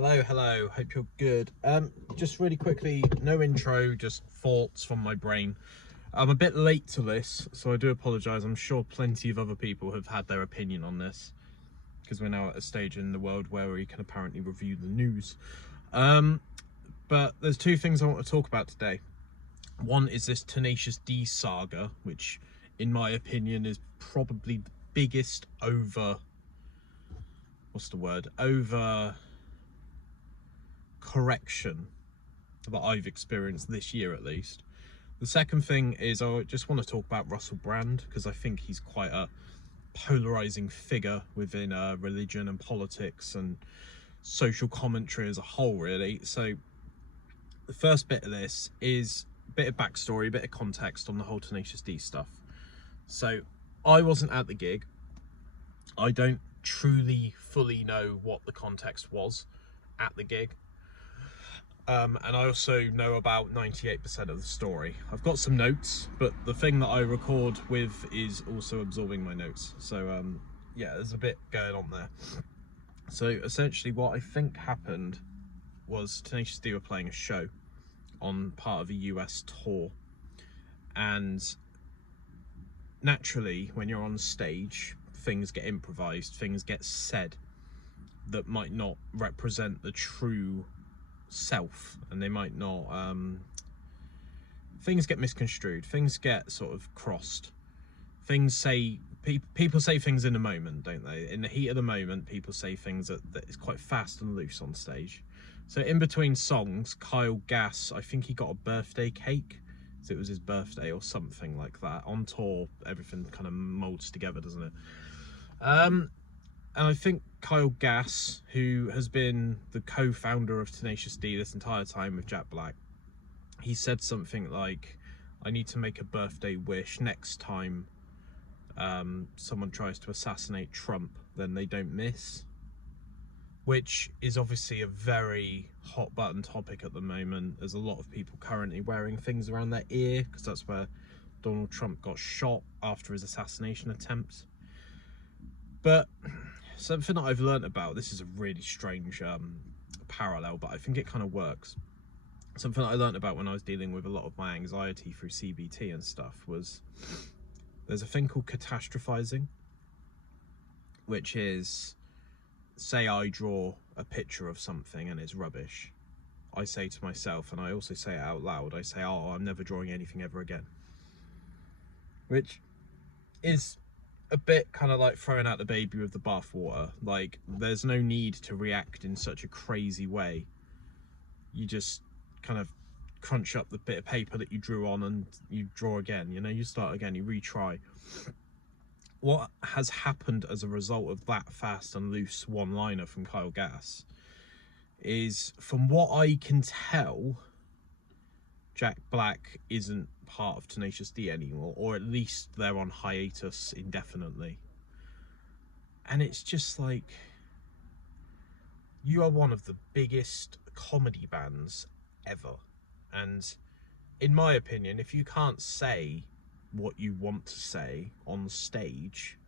Hello, hope you're good. Just really quickly, no intro, just thoughts from my brain. I'm a bit late to this, so I do apologise. I'm sure plenty of other people have had their opinion on this, because we're now at a stage in the world where we can apparently review the news. But there's two things I want to talk about today. One is this Tenacious D saga, which in my opinion is probably the biggest over correction that I've experienced this year at least. The second thing is I just want to talk about Russell Brand, because I think he's quite a polarizing figure within religion and politics and social commentary as a whole, really. So the first bit of this is a bit of backstory, a bit of context on the whole Tenacious D stuff. So I wasn't at the gig. I don't truly fully know what the context was at the gig. And I also know about 98% of the story. I've got some notes, but the thing that I record with is also absorbing my notes. So yeah, there's a bit going on there. So essentially what I think happened was Tenacious D were playing a show on part of a US tour. And naturally, when you're on stage, things get improvised, things get said that might not represent the true self, and they might not things get misconstrued, things get sort of crossed, people say things in the moment, don't they? In the heat of the moment, people say things that is quite fast and loose on stage. So in between songs, Kyle Gass, I think he got a birthday cake, so it was his birthday or something like that. On tour, everything kind of molds together, doesn't it? And I think Kyle Gass, who has been the co-founder of Tenacious D this entire time with Jack Black, he said something like, I need to make a birthday wish next time someone tries to assassinate Trump, then they don't miss. Which is obviously a very hot button topic at the moment. There's a lot of people currently wearing things around their ear, because that's where Donald Trump got shot after his assassination attempt. But something that I've learned about, this is a really strange parallel, but I think it kind of works. Something that I learned about when I was dealing with a lot of my anxiety through CBT and stuff was there's a thing called catastrophizing, which is, say I draw a picture of something and it's rubbish. I say to myself, and I also say it out loud, I say, oh, I'm never drawing anything ever again. Which is a bit kind of like throwing out the baby with the bathwater. Like, there's no need to react in such a crazy way. You just kind of crunch up the bit of paper that you drew on and you draw again, you know, you start again, you retry. What has happened as a result of that fast and loose one-liner from Kyle Gass is, from what I can tell, Jack Black isn't part of Tenacious D anymore, or at least they're on hiatus indefinitely. And it's just like, you are one of the biggest comedy bands ever, and in my opinion, if you can't say what you want to say on stage,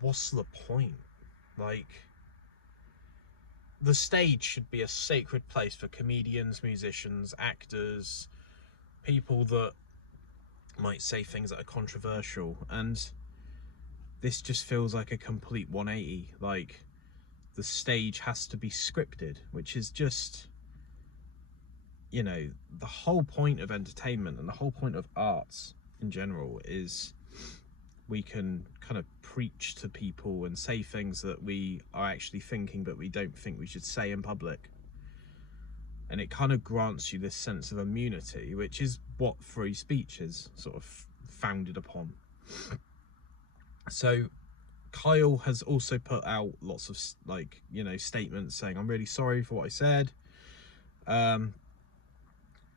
what's the point? Like, the stage should be a sacred place for comedians, musicians, actors, people that might say things that are controversial, and this just feels like a complete 180. Like, the stage has to be scripted, which is just, you know, the whole point of entertainment and the whole point of arts in general is we can kind of preach to people and say things that we are actually thinking but we don't think we should say in public. And it kind of grants you this sense of immunity, which is what free speech is sort of founded upon. So Kyle has also put out lots of, like, you know, statements saying, I'm really sorry for what I said. I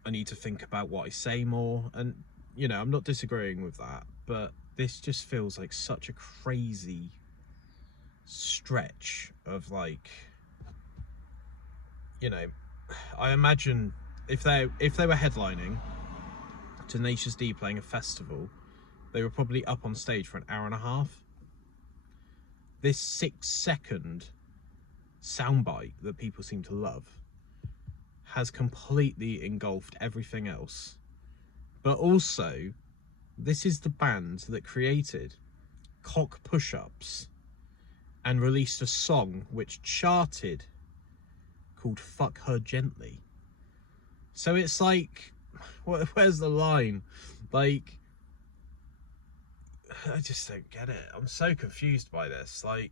need to think about what I say more. And, you know, I'm not disagreeing with that, but this just feels like such a crazy stretch of, like, you know, I imagine if they were headlining Tenacious D playing a festival, they were probably up on stage for an hour and a half. This 6-second soundbite that people seem to love has completely engulfed everything else. But also, this is the band that created Cock Push-Ups and released a song which charted called Fuck Her Gently. So it's like, where's the line? Like, I just don't get it. I'm so confused by this. Like,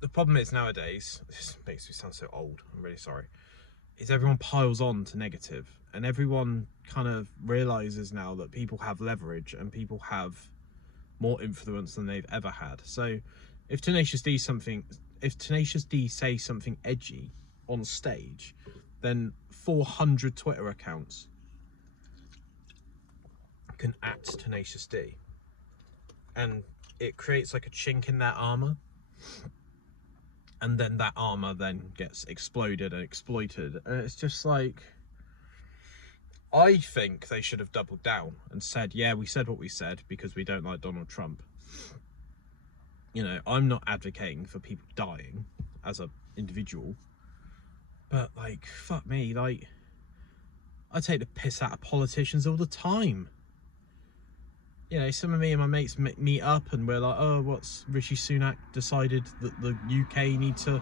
the problem is nowadays, this makes me sound so old, I'm really sorry, is everyone piles on to negative, and everyone kind of realizes now that people have leverage and people have more influence than they've ever had. So if Tenacious D say something edgy on stage, then 400 Twitter accounts can @ Tenacious D, and it creates like a chink in their armor, and then that armor then gets exploded and exploited. And it's just like, I think they should have doubled down and said, yeah, we said what we said because we don't like Donald Trump. You know, I'm not advocating for people dying as an individual, but like, fuck me, like, I take the piss out of politicians all the time. You know, some of me and my mates meet up and we're like, oh, what's Rishi Sunak decided that the UK need to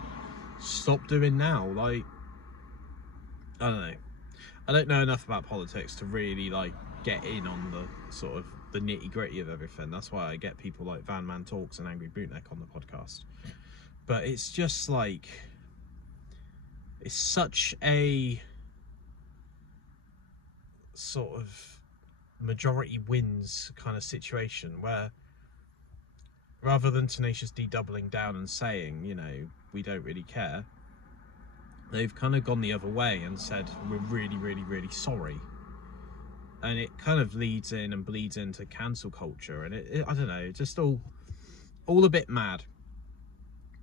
stop doing now? Like, I don't know. I don't know enough about politics to really like get in on the sort of the nitty gritty of everything. That's why I get people like Van Man Talks and Angry Bootneck on the podcast. But it's just like, it's such a sort of majority wins kind of situation where, rather than Tenacious D doubling down and saying, you know, we don't really care, they've kind of gone the other way and said, we're really, really, really sorry. And it kind of leads in and bleeds into cancel culture, and it I don't know, just all a bit mad.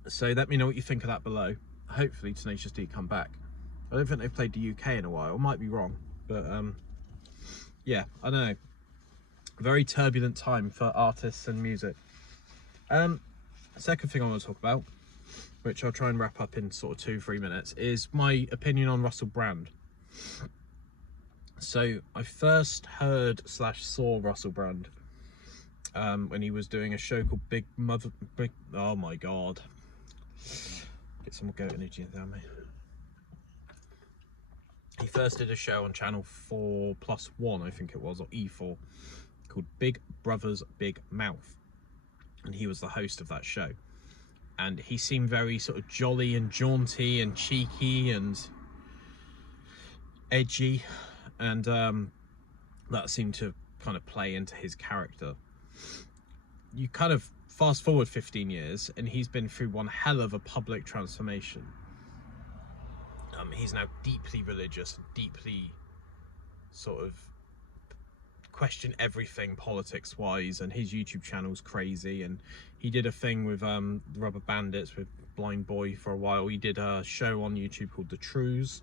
So let me know what you think of that below. Hopefully Tenacious D come back. I don't think they've played the UK in a while. I might be wrong, but yeah, I don't know. Very turbulent time for artists and music. Second thing I want to talk about, which I'll try and wrap up in sort of 2-3 minutes, is my opinion on Russell Brand. So I first heard / saw Russell Brand when he was doing a show called Big, oh my god, get some goat energy down, mate. He first did a show on channel 4+1, I think it was, or E4, called Big Brother's Big Mouth, and he was the host of that show. And he seemed very sort of jolly and jaunty and cheeky and edgy, and that seemed to kind of play into his character. You kind of fast forward 15 years and he's been through one hell of a public transformation. He's now deeply religious, deeply sort of question everything politics wise, and his YouTube channel's crazy. And he did a thing with the Rubber Bandits with Blind Boy for a while. He did a show on YouTube called The Trues,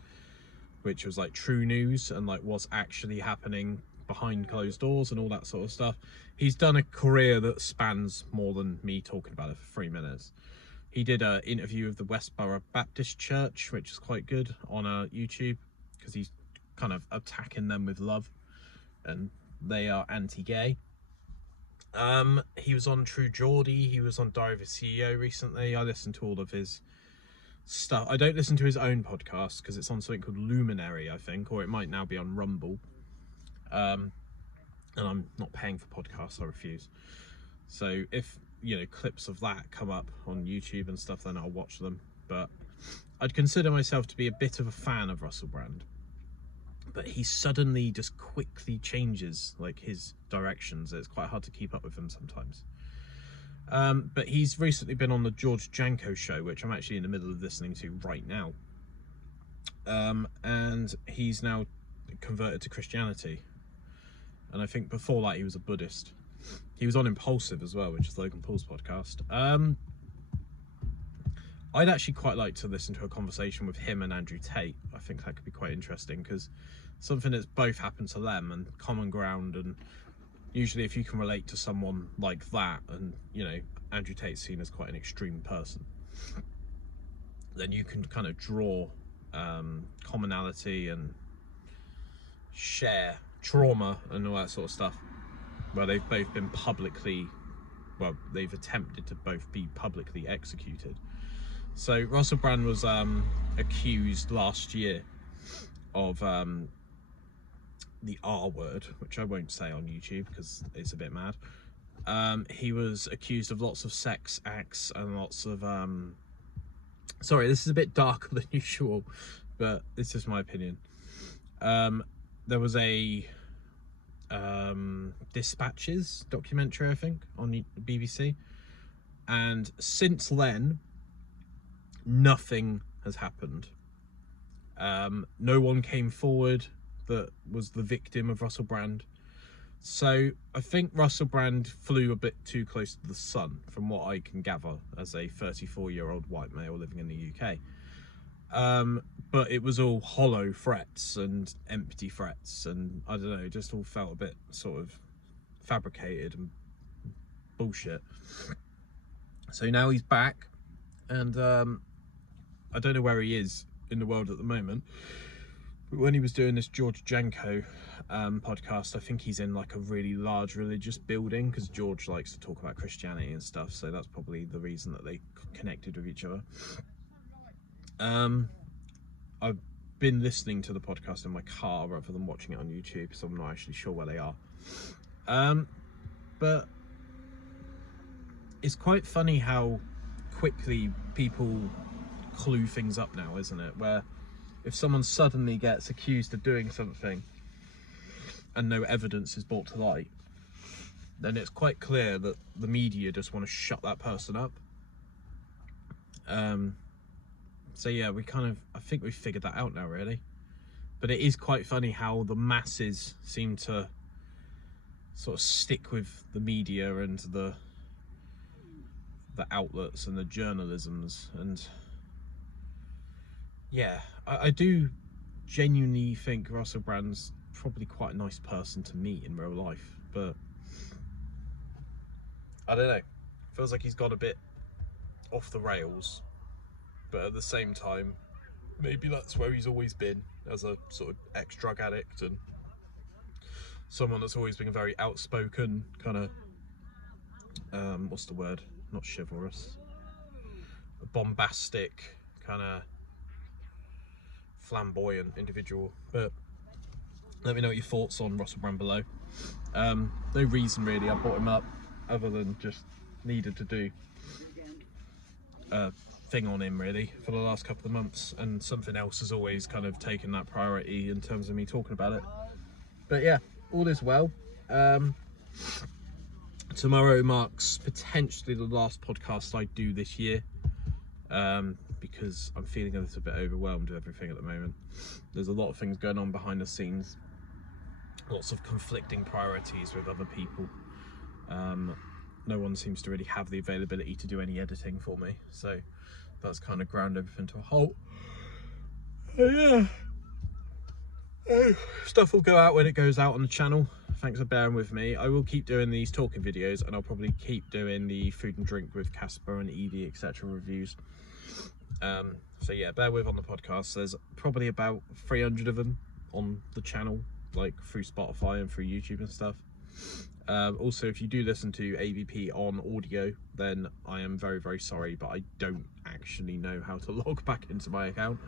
which was like true news and like what's actually happening behind closed doors and all that sort of stuff. He's done a career that spans more than me talking about it for 3 minutes. He did an interview of the Westboro Baptist Church, which is quite good, on YouTube, because he's kind of attacking them with love, and they are anti-gay. He was on True Geordie, he was on Diary of a CEO recently. I listened to all of his stuff. I don't listen to his own podcast because it's on something called Luminary, I think, or it might now be on Rumble. And I'm not paying for podcasts, I refuse. So if, you know, clips of that come up on YouTube and stuff, then I'll watch them. But I'd consider myself to be a bit of a fan of Russell Brand, but he suddenly just quickly changes like his directions. It's quite hard to keep up with him sometimes. But he's recently been on the George Janko show, which I'm actually in the middle of listening to right now. And he's now converted to Christianity. And I think before that he was a Buddhist. He was on Impulsive as well, which is Logan Paul's podcast. I'd actually quite like to listen to a conversation with him and Andrew Tate. I think that could be quite interesting, because something that's both happened to them and common ground, and usually if you can relate to someone like that and, you know, Andrew Tate's seen as quite an extreme person, then you can kind of draw commonality and share trauma and all that sort of stuff, where they've both been publicly, well, they've attempted to both be publicly executed. So Russell Brand was accused last year of the R word, which I won't say on YouTube because it's a bit mad. He was accused of lots of sex acts and lots of sorry, this is a bit darker than usual, but this is my opinion. There was a Dispatches documentary, I think, on the BBC, and since then nothing has happened. No one came forward that was the victim of Russell Brand. So I think Russell Brand flew a bit too close to the sun, from what I can gather as a 34-year-old white male living in the UK. But it was all hollow threats and empty threats, and I don't know, it just all felt a bit sort of fabricated and bullshit. So now he's back, and I don't know where he is in the world at the moment, but when he was doing this George Janko podcast, I think he's in like a really large religious building, because George likes to talk about Christianity and stuff, so that's probably the reason that they connected with each other. I've been listening to the podcast in my car rather than watching it on YouTube, so I'm not actually sure where they are. But it's quite funny how quickly people clue things up now, isn't it? Where if someone suddenly gets accused of doing something and no evidence is brought to light, then it's quite clear that the media just want to shut that person up. So yeah, I think we've figured that out now, really. But it is quite funny how the masses seem to sort of stick with the media and the outlets and the journalisms. And yeah, I do genuinely think Russell Brand's probably quite a nice person to meet in real life, but I don't know, feels like he's got a bit off the rails. But at the same time, maybe that's where he's always been, as a sort of ex-drug addict and someone that's always been very outspoken, kind of, what's the word? Not chivalrous. A bombastic, kind of flamboyant individual. But let me know what your thoughts on Russell Brand below. No reason really I brought him up, other than just needed to do thing on him really for the last couple of months, and something else has always kind of taken that priority in terms of me talking about it. But yeah, all is well. Tomorrow marks potentially the last podcast I do this year, because I'm feeling a little bit overwhelmed with everything at the moment. There's a lot of things going on behind the scenes, lots of conflicting priorities with other people. No one seems to really have the availability to do any editing for me, so that's kind of ground everything to a halt. Yeah, stuff will go out when it goes out on the channel. Thanks for bearing with me. I will keep doing these talking videos, and I'll probably keep doing the food and drink with Casper and Evie, etc. reviews. So yeah, bear with on the podcast. There's probably about 300 of them on the channel, like through Spotify and through YouTube and stuff. Also, if you do listen to ABP on audio, then I am very, very sorry, but I don't actually know how to log back into my account.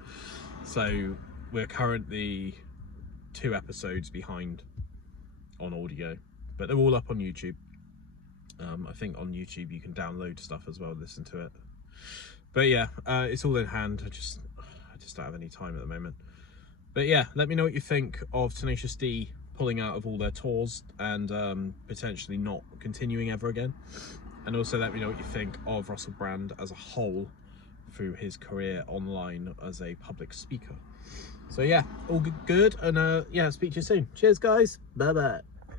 So we're currently 2 episodes behind on audio, but they're all up on YouTube. I think on YouTube you can download stuff as well, listen to it. But yeah, it's all in hand. I just don't have any time at the moment. But yeah, let me know what you think of Tenacious D pulling out of all their tours and potentially not continuing ever again. And also let me know what you think of Russell Brand as a whole through his career online as a public speaker. So yeah, all good, and yeah, speak to you soon. Cheers guys, bye bye.